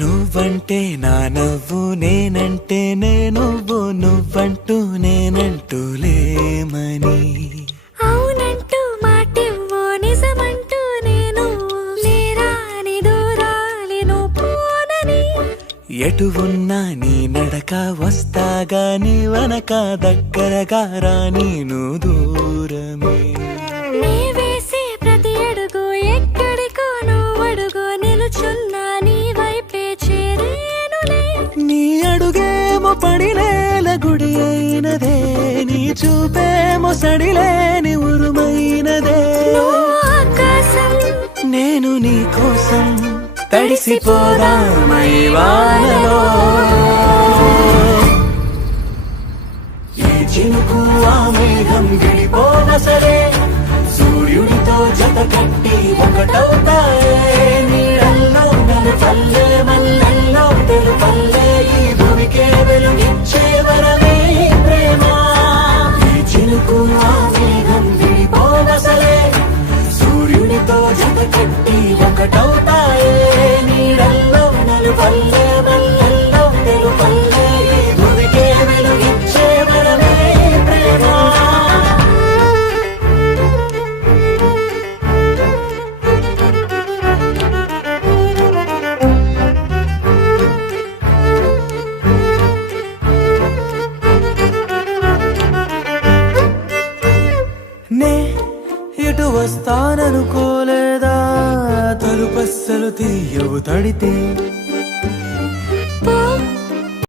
నువ్వంటే నా నవ్వు నేనంటే నువ్వు నువ్వంటూ నేనంటూ లేమని అవునంటూ మాటివ్వు నిజమంటూ నేను లేరాని దూరాలి పోనని ఎటు ఉన్నా నీ నడక వస్తాగా నీ వనక దగ్గరగా రాని నువ్వు దూరమే నీ వేసే ప్రతి అడుగు ఎక్కడికో నువ్వు అడుగు నిలుచున్నా నీ వైపే చేరేనులే నీ అడుగేమో పడినేల గుడి అయినదే నీ చూపేమో సడిలేని ఉరుమైనదే నువ్వు ఆకాశం నేను నీ కోసం తడిసిపోదామై వానలో ఏ చినుకు ఆ మేఘం విడిపోవసలే సూర్యుడితో జత కట్టి ఒకటవుతాయే నీడల్లో నలుపల్లె మల్లెల్లో తెలుపల్లె ఈ భూమికే వెలుగిచ్చే వరమే ఈ ప్రేమ ఏ చినుకు ఆ మేఘం విడిపోవసలే సూర్యుడితో జత కట్టి ఒకటవుతాయే నీడల్లో నలుపల్లె మల్లెల్లో తెలుపల్లె ఈ భూమికే వెలుగిచ్చే వరమే ఈ ప్రేమ నే ఎటు వస్తాననుకోలేదా తలుపస్సలు తీయవు తడితే